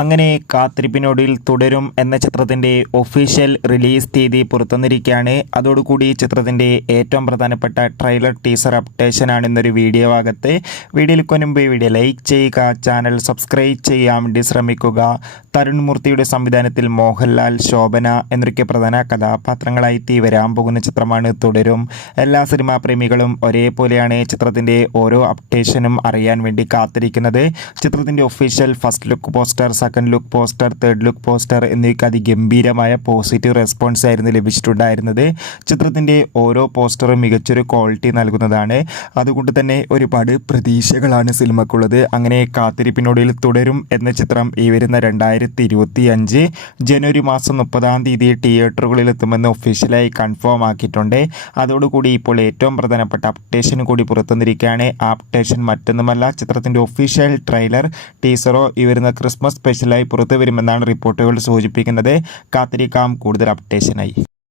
അങ്ങനെ കാത്തിരിപ്പിനൊടുവിൽ തുടരും എന്ന ചിത്രത്തിൻ്റെ ഒഫീഷ്യൽ റിലീസ് തീയതി പുറത്തുവന്നിരിക്കുകയാണ്. അതോടുകൂടി ചിത്രത്തിൻ്റെ ഏറ്റവും പ്രധാനപ്പെട്ട ട്രെയിലർ ടീസർ അപ്ഡേഷനാണ് ഇന്നൊരു വീഡിയോ ഭാഗത്ത്. വീഡിയോയിൽ മുൻപ് വീഡിയോ ലൈക്ക് ചെയ്യുക, ചാനൽ സബ്സ്ക്രൈബ് ചെയ്യാൻ വേണ്ടി ശ്രമിക്കുക. തരുൺ മൂർത്തിയുടെ സംവിധാനത്തിൽ മോഹൻലാൽ, ശോഭന എന്നൊക്കെ പ്രധാന കഥാപാത്രങ്ങളായി വരാൻ പോകുന്ന ചിത്രമാണ് തുടരും. എല്ലാ സിനിമാ പ്രേമികളും ഒരേപോലെയാണ് ചിത്രത്തിൻ്റെ ഓരോ അപ്ഡേഷനും അറിയാൻ വേണ്ടി കാത്തിരിക്കുന്നത്. ചിത്രത്തിൻ്റെ official first look poster, second look poster, third look poster എന്നിവയ്ക്ക് അതിഗംഭീരമായ പോസിറ്റീവ് റെസ്പോൺസ് ആയിരുന്നു ലഭിച്ചിട്ടുണ്ടായിരുന്നത്. ചിത്രത്തിൻ്റെ ഓരോ പോസ്റ്ററും മികച്ചൊരു ക്വാളിറ്റി നൽകുന്നതാണ്. അതുകൊണ്ട് തന്നെ ഒരുപാട് പ്രതീക്ഷകളാണ് സിനിമക്കുള്ളത്. അങ്ങനെ കാത്തിരിപ്പിനൊടുവിൽ തുടരും എന്ന ചിത്രം ഈ വരുന്ന 2025 ജനുവരി മാസം 30-ാം തീയതി തിയേറ്ററുകളിൽ എത്തുമെന്ന് ഒഫീഷ്യലായി കൺഫേം ആക്കിയിട്ടുണ്ട്. അതോടുകൂടി ഇപ്പോൾ ഏറ്റവും പ്രധാനപ്പെട്ട അപ്ഡേഷൻ കൂടി പുറത്തുവന്നിരിക്കുകയാണ്. ആ അപ്ഡേഷൻ മറ്റൊന്നുമല്ല, ചിത്രത്തിൻ്റെ ഒഫീഷ്യൽ ട്രെയിലർ ടീസറോ ഈ വരുന്ന ക്രിസ്മസ് സ്പെഷ്യലായി പുറത്തു വരുമെന്നാണ് റിപ്പോർട്ടുകൾ സൂചിപ്പിക്കുന്നത്. കാത്തിരിക്കാം കൂടുതൽ അപ്ഡേഷനായി.